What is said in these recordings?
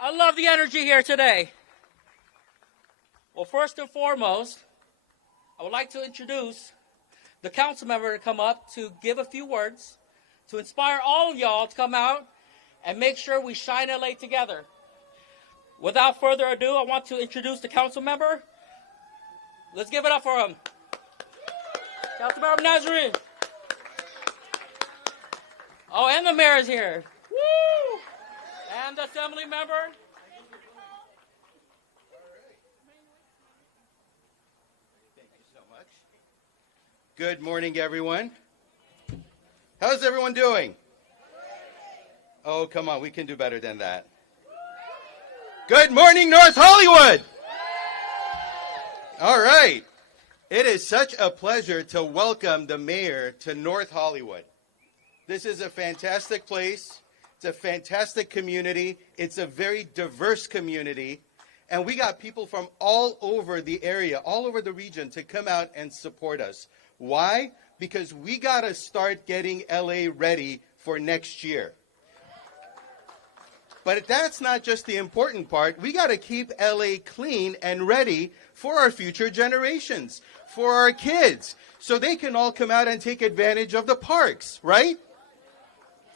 I love the energy here today. Well, first and foremost, I would like to introduce the council member to come up to give a few words to inspire all of y'all to come out and make sure we shine LA together. Without further ado, I want to introduce the council member. Let's give it up for him. Councilmember Nazarene. Oh, and the mayor is here. Woo! And the assembly member. Thank you so much. Good morning, everyone. How's everyone doing? Oh, come on, we can do better than that. Good morning, North Hollywood. All right. It is such a pleasure to welcome the mayor to North Hollywood. This is a fantastic place. It's a fantastic community. It's a very diverse community. And we got people from all over the area, all over the region to come out and support us. Why? Because we got to start getting LA ready for next year. But that's not just the important part. We got to keep LA clean and ready for our future generations, for our kids, so they can all come out and take advantage of the parks, right?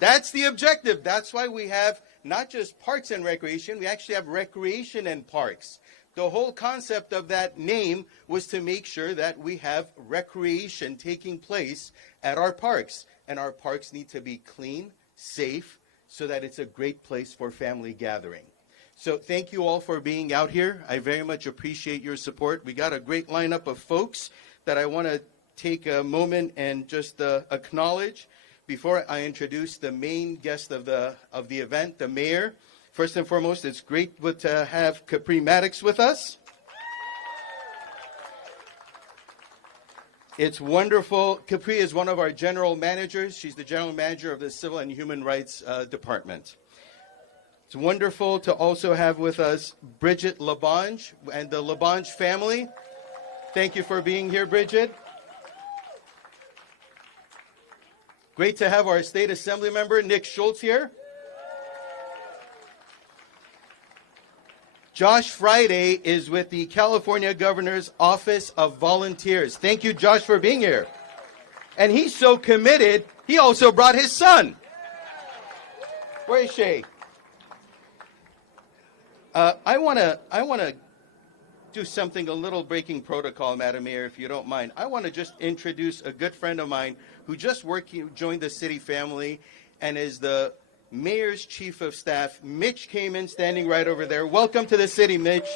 That's the objective. That's why we have not just parks and recreation, we actually have recreation and parks. The whole concept of that name was to make sure that we have recreation taking place at our parks. And our parks need to be clean, safe, so that it's a great place for family gathering. So thank you all for being out here. I very much appreciate your support. We got a great lineup of folks that I want to take a moment and just acknowledge before I introduce the main guest of the event, the mayor. First and foremost, it's great to have Capri Maddox with us. It's wonderful. Capri is one of our general managers. She's the general manager of the Civil and Human Rights Department. It's wonderful to also have with us Bridget LaBonge and the LaBonge family. Thank you for being here, Bridget. Great to have our state assembly member, Nick Schultz, here. Josh Friday is with the California Governor's Office of Volunteers. Thank you, Josh, for being here. And he's so committed, he also brought his son. Where is Shay? I want to do something a little breaking protocol, Madam Mayor, if you don't mind. I want to just introduce a good friend of mine who just joined the city family and is the Mayor's Chief of Staff. Mitch came in, standing right over there. Welcome to the city, Mitch.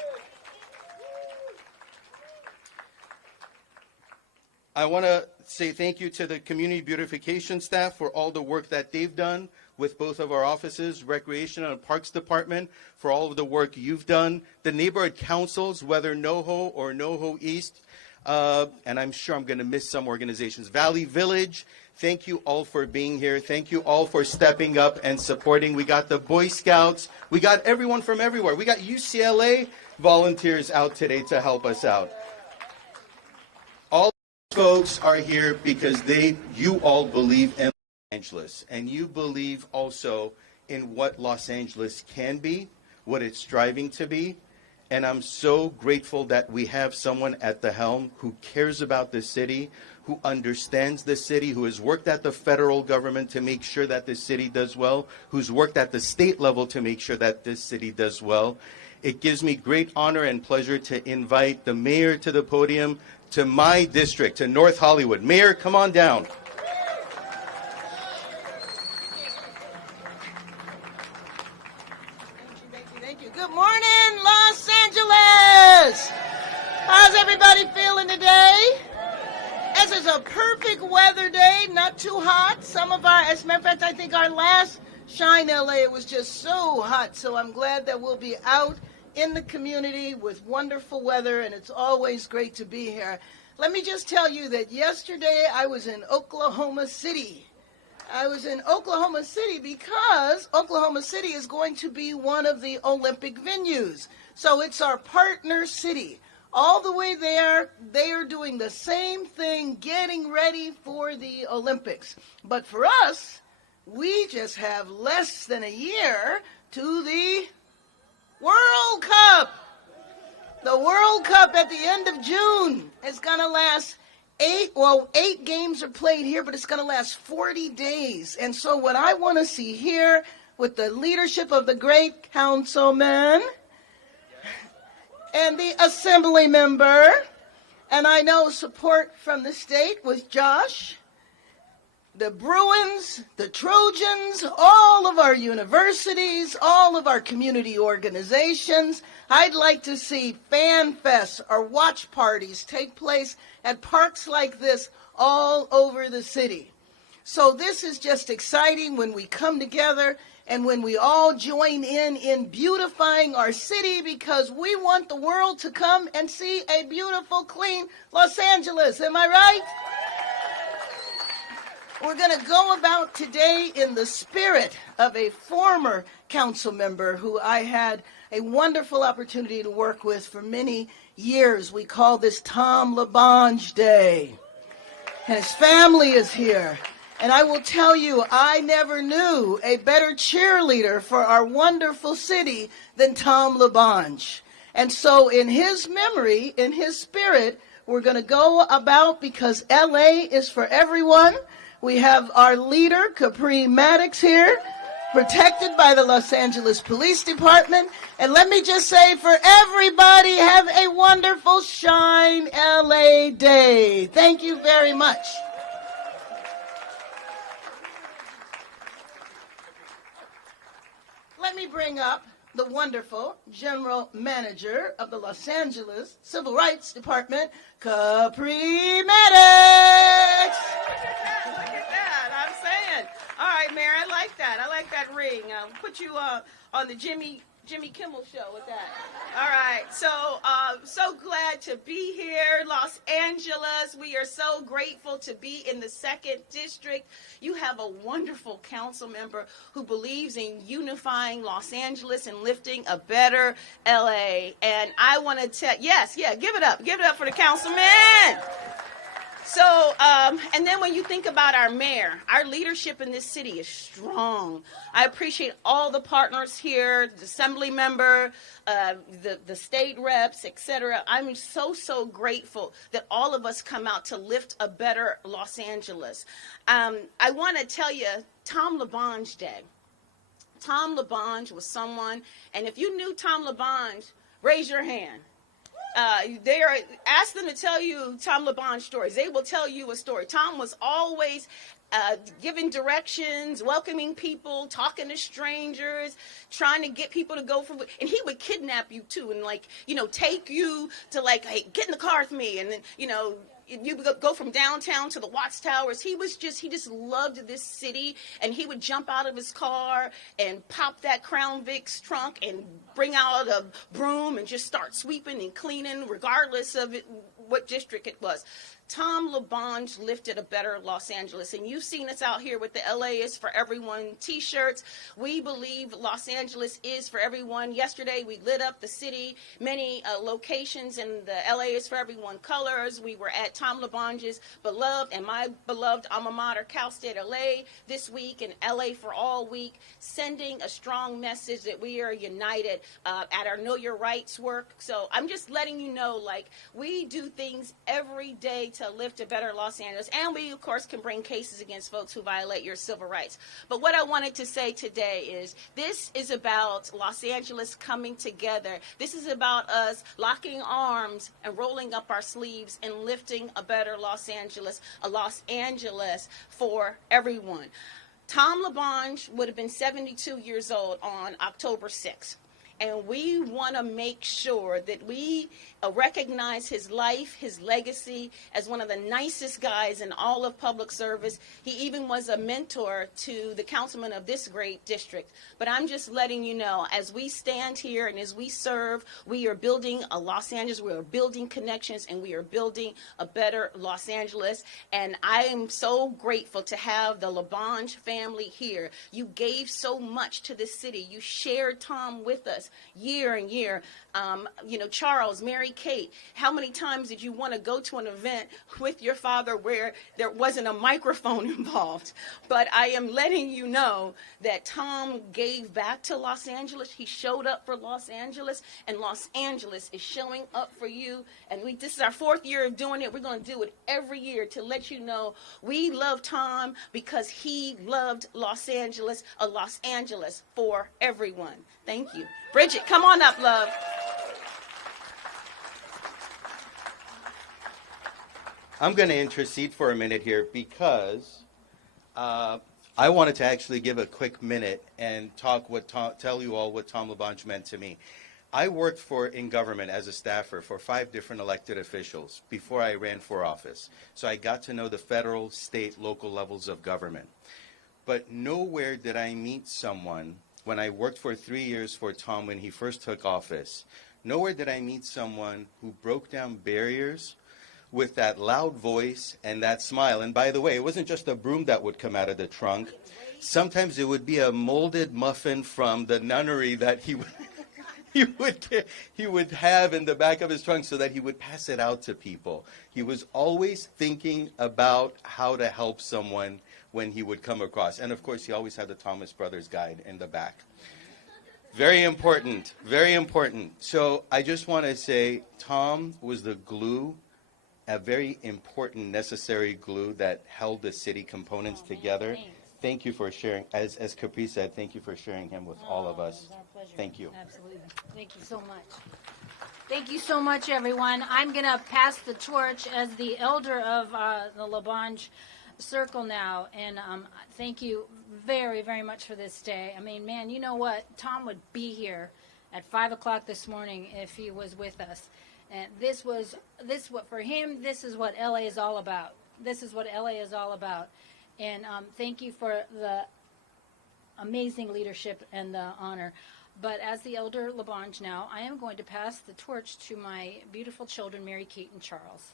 I want to say thank you to the community beautification staff for all the work that they've done with both of our offices, Recreation and Parks Department, for all of the work you've done. The neighborhood councils, whether NoHo or NoHo East, and I'm sure I'm going to miss some organizations. Valley Village, thank you all for being here. Thank you all for stepping up and supporting. We got the Boy Scouts. We got everyone from everywhere. We got UCLA volunteers out today to help us out. All folks are here because you all believe in Los Angeles, and you believe also in what Los Angeles can be, what it's striving to be. And I'm so grateful that we have someone at the helm who cares about the city, who understands the city, who has worked at the federal government to make sure that the city does well, who's worked at the state level to make sure that this city does well. It gives me great honor and pleasure to invite the mayor to the podium, to my district, to North Hollywood. Mayor, come on down. Thank you. Good morning, Los Angeles. How's everybody feeling today? This is a perfect weather day, not too hot. As a matter of fact, I think our last Shine LA, it was just so hot. So I'm glad that we'll be out in the community with wonderful weather, and it's always great to be here. Let me just tell you that yesterday I was in Oklahoma City. I was in Oklahoma City because Oklahoma City is going to be one of the Olympic venues. So it's our partner city. All the way there, they are doing the same thing, getting ready for the Olympics. But for us, we just have less than a year to the The World Cup at the end of June is going to last 8 games are played here, but it's going to last 40 days. And so what I want to see here with the leadership of the great councilman and the assembly member, and I know support from the state with Josh, the Bruins, the Trojans, all of our universities, all of our community organizations. I'd like to see fan fests or watch parties take place at parks like this all over the city. So this is just exciting when we come together and when we all join in beautifying our city, because we want the world to come and see a beautiful, clean Los Angeles. Am I right? We're going to go about today in the spirit of a former council member who I had a wonderful opportunity to work with for many years. We call this Tom LaBonge Day. And his family is here. And I will tell you, I never knew a better cheerleader for our wonderful city than Tom LaBonge. And so in his memory, in his spirit, we're going to go about, because LA is for everyone. We have our leader, Capri Maddox, here, protected by the Los Angeles Police Department. And let me just say, for everybody, have a wonderful Shine LA Day. Thank you very much. Let me bring up the wonderful General Manager of the Los Angeles Civil Rights Department, Capri Maddox. Look at that. I'm saying. All right, Mayor, I like that. I like that ring. Put you on the Jimmy Kimmel show with that. All right. So glad to be here, Los Angeles. We are so grateful to be in the 2nd District. You have a wonderful council member who believes in unifying Los Angeles and lifting a better LA. And I want to tell, give it up. Give it up for the councilman. So, and then when you think about our mayor, our leadership in this city is strong. I appreciate all the partners here, the assembly member, the state reps, etc. I'm so grateful that all of us come out to lift a better Los Angeles. I want to tell you, Tom LaBonge Day. Tom LaBonge was someone, and if you knew Tom LaBonge, raise your hand. Ask them to tell you Tom LaBonge stories. They will tell you a story. Tom was always giving directions, welcoming people, talking to strangers, trying to get people to go from, and he would kidnap you too, and take you to hey, get in the car with me, and then, you go from downtown to the Watts Towers. He just loved this city, and he would jump out of his car and pop that Crown Vic's trunk and bring out a broom and just start sweeping and cleaning, regardless of what district it was. Tom LaBonge lifted a better Los Angeles, and you've seen us out here with the LA is for everyone t-shirts. We believe Los Angeles is for everyone. Yesterday we lit up the city, many locations in the LA is for everyone colors. We were at Tom LaBonge's beloved and my beloved alma mater, Cal State LA, this week, and LA for All week, sending a strong message that we are united at our Know Your Rights work. So I'm just letting you know, we do things every day to lift a better Los Angeles, and we of course can bring cases against folks who violate your civil rights. But what I wanted to say today is this is about Los Angeles coming together. This is about us locking arms and rolling up our sleeves and lifting a better Los Angeles, a Los Angeles for everyone. Tom LaBonge would have been 72 years old on October 6th. And we want to make sure that we recognize his life, his legacy as one of the nicest guys in all of public service. He even was a mentor to the councilman of this great district. But I'm just letting you know, as we stand here and as we serve, we are building a Los Angeles, we are building connections, and we are building a better Los Angeles. And I am so grateful to have the LaBonge family here. You gave so much to this city. You shared Tom with us. Angeles year and year. Charles, Mary Kate, how many times did you want to go to an event with your father where there wasn't a microphone involved? But I am letting you know that Tom gave back to Los Angeles. He showed up for Los Angeles, and Los Angeles is showing up for you. And this is our 4th year of doing it. We're going to do it every year to let you know we love Tom because he loved Los Angeles, a Los Angeles for everyone. Thank you. Bridget, come on up, love. I'm going to intercede for a minute here because I wanted to actually give a quick minute and tell you all what Tom LaBonge meant to me. I worked in government as a staffer for 5 different elected officials before I ran for office. So I got to know the federal, state, local levels of government. But nowhere did I meet someone, when I worked for 3 years for Tom when he first took office, nowhere did I meet someone who broke down barriers with that loud voice and that smile. And by the way, it wasn't just a broom that would come out of the trunk. Sometimes it would be a molded muffin from the nunnery that he would have in the back of his trunk so that he would pass it out to people. He was always thinking about how to help someone when he would come across. And of course, he always had the Thomas Brothers guide in the back. Very important, very important. So I just want to say Tom was the glue, a very important, necessary glue that held the city components together. Thank you for sharing. As Capri said, thank you for sharing him with all of us. It was our pleasure. Thank you. Absolutely. Thank you so much. Thank you so much, everyone. I'm going to pass the torch as the elder of the LaBonge Circle now. And thank you very, very much for this day. I mean, man, you know what? Tom would be here at 5 o'clock this morning if he was with us. And for him, this is what LA is all about. This is what LA is all about. And thank you for the amazing leadership and the honor. But as the elder LaBonge now, I am going to pass the torch to my beautiful children, Mary Kate and Charles.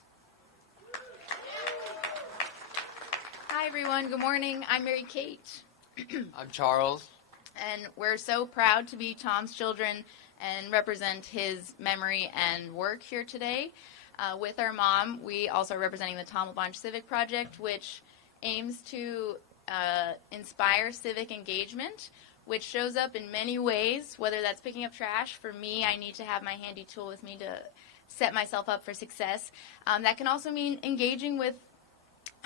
Hi, everyone. Good morning. I'm Mary Kate. I'm Charles. And we're so proud to be Tom's children and represent his memory and work here today. With our mom, we also are representing the Tom LaBonge Civic Project, which aims to inspire civic engagement, which shows up in many ways, whether that's picking up trash. For me, I need to have my handy tool with me to set myself up for success. That can also mean engaging with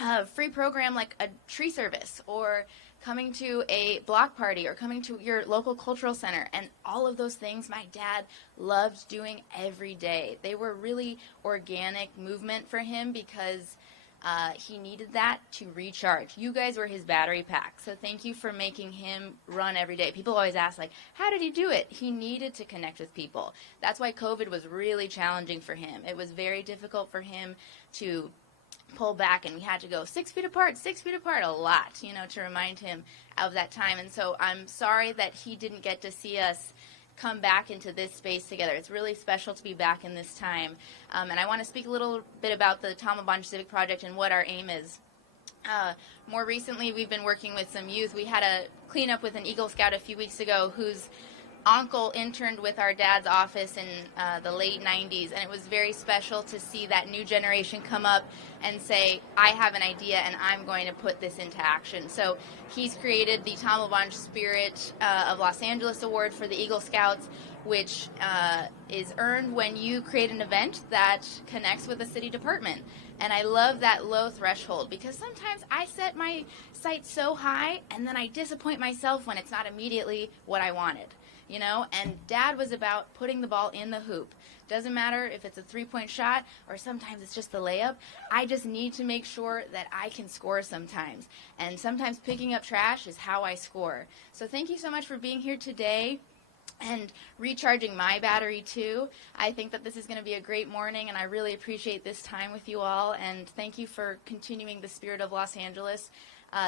a free program like a tree service, or coming to a block party, or coming to your local cultural center. And all of those things my dad loved doing every day. They were really organic movement for him because he needed that to recharge. You guys were his battery pack. So thank you for making him run every day. People always ask, like, how did he do it? He needed to connect with people. That's why COVID was really challenging for him. It was very difficult for him to pull back, and we had to go 6 feet apart a lot, to remind him of that time. And so I'm sorry that he didn't get to see us come back into this space together. It's really special to be back in this time. And I want to speak a little bit about the Tom LaBonge Civic Project and what our aim is. More recently, we've been working with some youth. We had a cleanup with an Eagle Scout a few weeks ago whose uncle interned with our dad's office in the late 90s, and it was very special to see that new generation come up and say, I have an idea and I'm going to put this into action. So he's created the Tom LaBonge Spirit of Los Angeles Award for the Eagle Scouts, which is earned when you create an event that connects with a city department. And I love that low threshold, because sometimes I set my sights so high and then I disappoint myself when it's not immediately what I wanted. And Dad was about putting the ball in the hoop. Doesn't matter if it's a three-point shot or sometimes it's just the layup. I just need to make sure that I can score sometimes. And sometimes picking up trash is how I score. So thank you so much for being here today and recharging my battery too. I think that this is going to be a great morning, and I really appreciate this time with you all. And thank you for continuing the spirit of Los Angeles.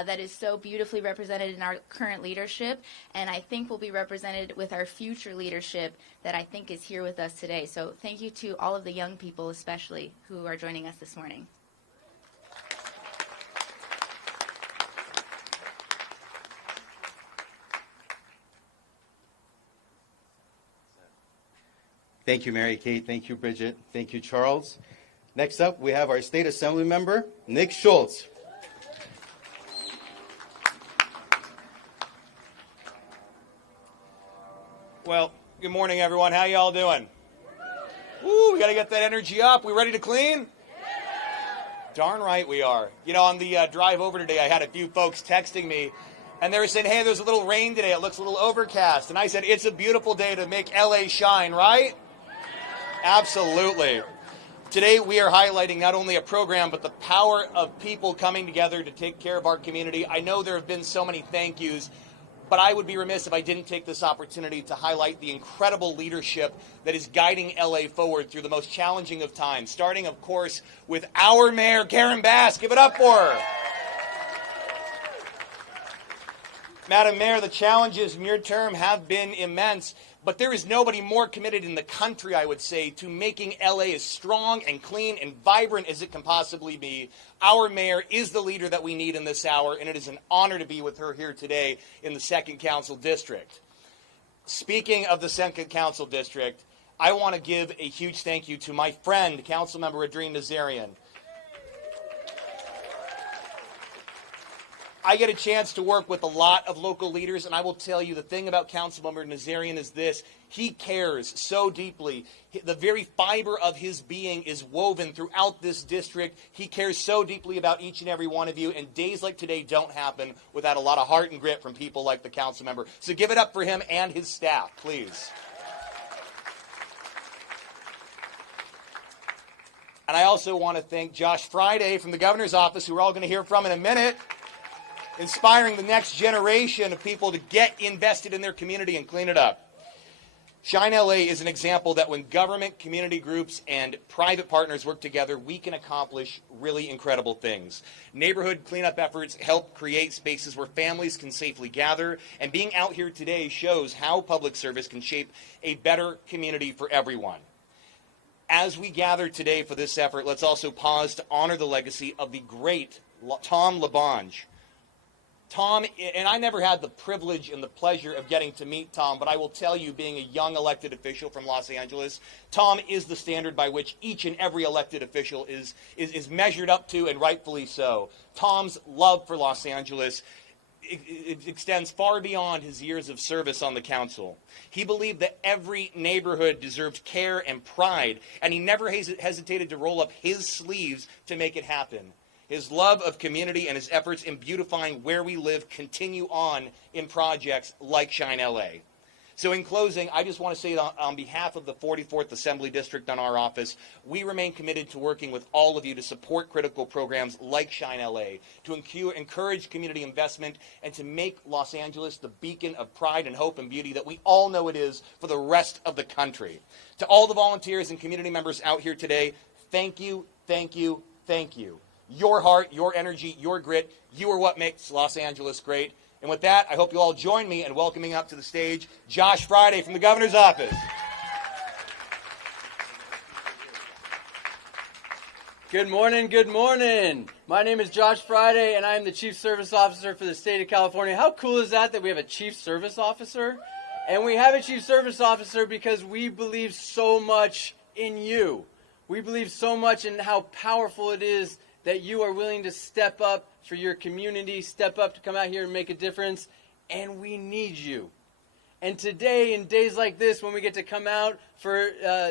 That is so beautifully represented in our current leadership, and I think will be represented with our future leadership that I think is here with us today. So thank you to all of the young people especially who are joining us this morning. Thank you, Mary Kate. Thank you, Bridget. Thank you, Charles. Next up, we have our State Assembly member, Nick Schultz. Well, good morning, everyone. How y'all doing? Woo, we got to get that energy up. We ready to clean? Darn right we are. You know, on the drive over today, I had a few folks texting me, and they were saying, hey, there's a little rain today. It looks a little overcast. And I said, it's a beautiful day to make LA shine, right? Absolutely. Today, we are highlighting not only a program, but the power of people coming together to take care of our community. I know there have been so many thank yous, but I would be remiss if I didn't take this opportunity to highlight the incredible leadership that is guiding LA forward through the most challenging of times, starting, of course, with our mayor, Karen Bass. Give it up for her. Madam Mayor, the challenges in your term have been immense, but there is nobody more committed in the country, I would say, to making LA as strong and clean and vibrant as it can possibly be. Our mayor is the leader that we need in this hour, and it is an honor to be with her here today in the 2nd Council District. Speaking of the 2nd Council District, I want to give a huge thank you to my friend, Councilmember Adrien Nazarian. I get a chance to work with a lot of local leaders, and I will tell you the thing about Councilmember Nazarian is this. He cares so deeply. The very fiber of his being is woven throughout this district. He cares so deeply about each and every one of you, and days like today don't happen without a lot of heart and grit from people like the council member. So give it up for him and his staff, please. And I also want to thank Josh Friday from the governor's office, who we're all going to hear from in a minute, inspiring the next generation of people to get invested in their community and clean it up. Shine LA is an example that when government, community groups, and private partners work together, we can accomplish really incredible things. Neighborhood cleanup efforts help create spaces where families can safely gather, and being out here today shows how public service can shape a better community for everyone. As we gather today for this effort, let's also pause to honor the legacy of the great Tom LaBonge. Tom, and I never had the privilege and the pleasure of getting to meet Tom, but I will tell you, being a young elected official from Los Angeles, Tom is the standard by which each and every elected official is measured up to, and rightfully so. Tom's love for Los Angeles it extends far beyond his years of service on the council. He believed that every neighborhood deserved care and pride, and he never hesitated to roll up his sleeves to make it happen. His love of community and his efforts in beautifying where we live continue on in projects like Shine LA. So in closing, I just want to say on behalf of the 44th Assembly District and our office, we remain committed to working with all of you to support critical programs like Shine LA, to encourage community investment, and to make Los Angeles the beacon of pride and hope and beauty that we all know it is for the rest of the country. To all the volunteers and community members out here today, thank you, thank you, thank you. Your heart, your energy, your grit, you are what makes Los Angeles great. And with that, I hope you all join me in welcoming up to the stage Josh Friday from the governor's office. Good morning, good morning. My name is Josh Friday, and I am the Chief Service Officer for the state of California. How cool is that we have a Chief Service Officer? And we have a Chief Service Officer because we believe so much in you. We believe so much in how powerful it is that you are willing to step up for your community, step up to come out here and make a difference, and we need you. And today, in days like this, when we get to come out for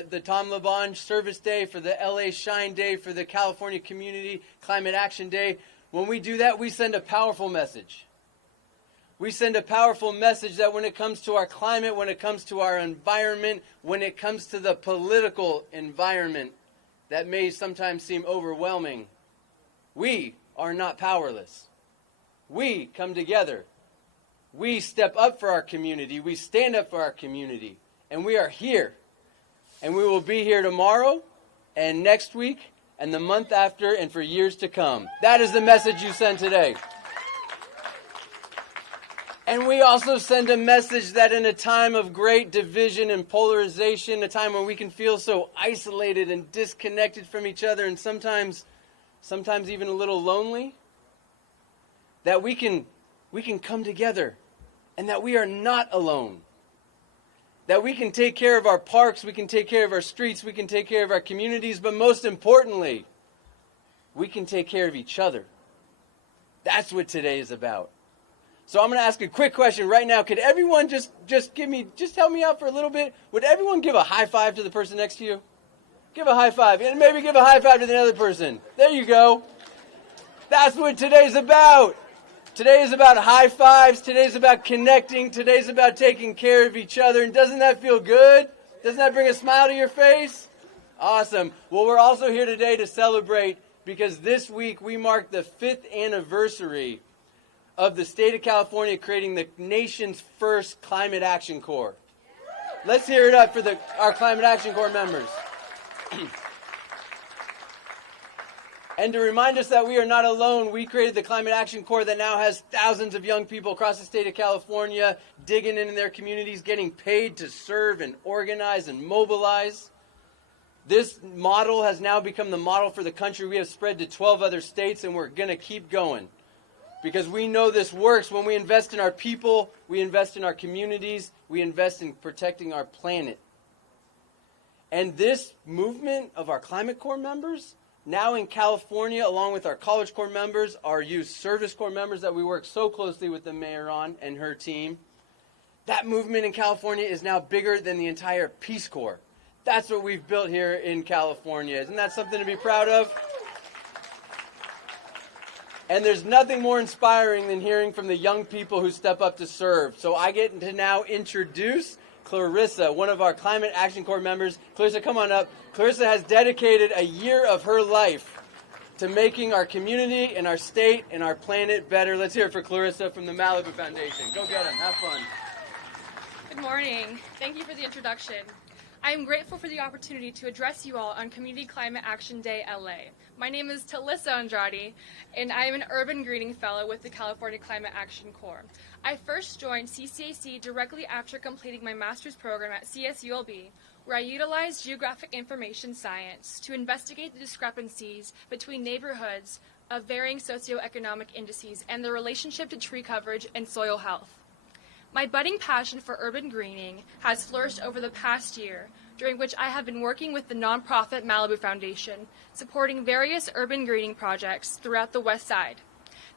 the Tom LaBonge Service Day, for the LA Shine Day, for the California Community Climate Action Day, when we do that, we send a powerful message. We send a powerful message that when it comes to our climate, when it comes to our environment, when it comes to the political environment that may sometimes seem overwhelming, we are not powerless. We come together. We step up for our community. We stand up for our community. And we are here. And we will be here tomorrow and next week and the month after and for years to come. That is the message you send today. And we also send a message that in a time of great division and polarization, a time when we can feel so isolated and disconnected from each other and sometimes even a little lonely, that we can come together and that we are not alone. that we can take care of our parks, we can take care of our streets, we can take care of our communities, but most importantly, we can take care of each other. That's what today is about. So I'm going to ask a quick question right now. Could everyone just help me out for a little bit? Would everyone give a high five to the person next to you? Give a high five, and maybe give a high five to the other person. There you go. That's what today's about. Today is about high fives. Today's about connecting. Today's about taking care of each other. And doesn't that feel good? Doesn't that bring a smile to your face? Awesome. Well, we're also here today to celebrate because this week we mark the 5th anniversary of the state of California creating the nation's first Climate Action Corps. Let's hear it up for our Climate Action Corps members. And to remind us that we are not alone, we created the Climate Action Corps that now has thousands of young people across the state of California digging into their communities, getting paid to serve and organize and mobilize. This model has now become the model for the country. We have spread to 12 other states, and we're going to keep going. Because we know this works. When we invest in our people, we invest in our communities, we invest in protecting our planet. And this movement of our Climate Corps members, now in California, along with our College Corps members, our Youth Service Corps members that we work so closely with the mayor on and her team, that movement in California is now bigger than the entire Peace Corps. That's what we've built here in California. Isn't that something to be proud of? And there's nothing more inspiring than hearing from the young people who step up to serve. So I get to now introduce Clarissa, one of our Climate Action Corps members. Clarissa, come on up. Clarissa has dedicated a year of her life to making our community and our state and our planet better. Let's hear it for Clarissa from the Malibu Foundation. Go get them. Have fun. Good morning. Thank you for the introduction. I am grateful for the opportunity to address you all on Community Climate Action Day LA. My name is Talissa Andrade, and I am an Urban Greening Fellow with the California Climate Action Corps. I first joined CCAC directly after completing my master's program at CSULB, where I utilized geographic information science to investigate the discrepancies between neighborhoods of varying socioeconomic indices and their relationship to tree coverage and soil health. My budding passion for urban greening has flourished over the past year, during which I have been working with the nonprofit Malibu Foundation, supporting various urban greening projects throughout the West Side.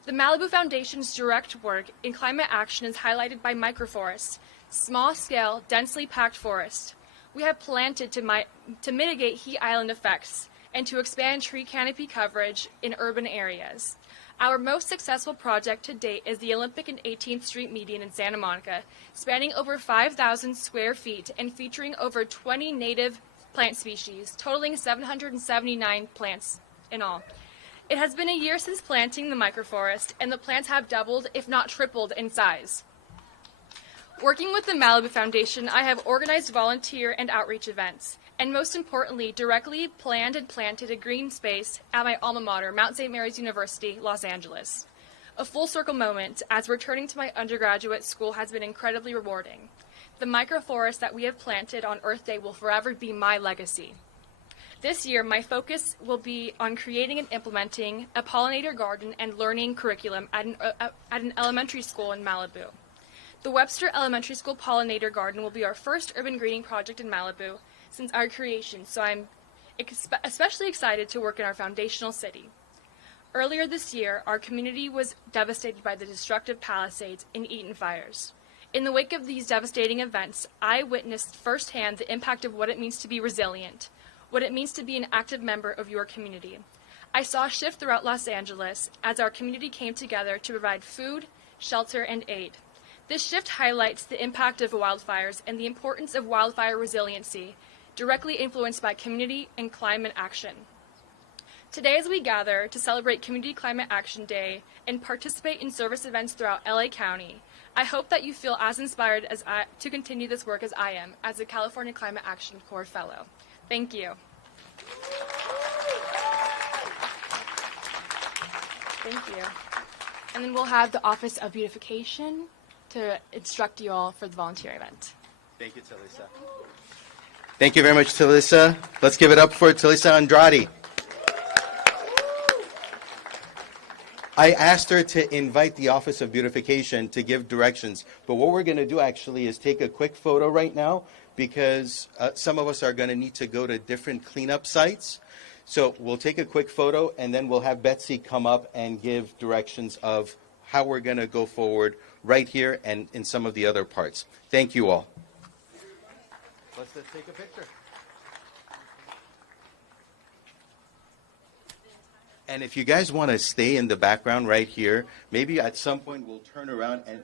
The Malibu Foundation's direct work in climate action is highlighted by microforests, small-scale, densely packed forests. We have planted to mitigate heat island effects and to expand tree canopy coverage in urban areas. Our most successful project to date is the Olympic and 18th Street median in Santa Monica, spanning over 5,000 square feet and featuring over 20 native plant species, totaling 779 plants in all. It has been a year since planting the microforest, and the plants have doubled, if not tripled, in size. Working with the Malibu Foundation, I have organized volunteer and outreach events, and most importantly, directly planned and planted a green space at my alma mater, Mount St. Mary's University, Los Angeles. A full circle moment as returning to my undergraduate school has been incredibly rewarding. The microforest that we have planted on Earth Day will forever be my legacy. This year, my focus will be on creating and implementing a pollinator garden and learning curriculum at an elementary school in Malibu. The Webster Elementary School Pollinator Garden will be our first urban greening project in Malibu since our creation, so I'm especially excited to work in our foundational city. Earlier this year, our community was devastated by the destructive Palisades and Eaton fires. In the wake of these devastating events, I witnessed firsthand the impact of what it means to be resilient, what it means to be an active member of your community. I saw a shift throughout Los Angeles as our community came together to provide food, shelter, and aid. This shift highlights the impact of wildfires and the importance of wildfire resiliency, directly influenced by community and climate action. Today, as we gather to celebrate Community Climate Action Day and participate in service events throughout LA County, I hope that you feel as inspired to continue this work as I am as a California Climate Action Corps Fellow. Thank you. Thank you. And then we'll have the Office of Beautification to instruct you all for the volunteer event. Thank you, Talissa. Thank you very much, Talissa. Let's give it up for Talissa Andrade. I asked her to invite the Office of Beautification to give directions. But what we're going to do actually is take a quick photo right now because some of us are going to need to go to different cleanup sites. So we'll take a quick photo and then we'll have Betsy come up and give directions of how we're going to go forward right here and in some of the other parts. Thank you all. Let's take a picture. And if you guys want to stay in the background right here, maybe at some point we'll turn around and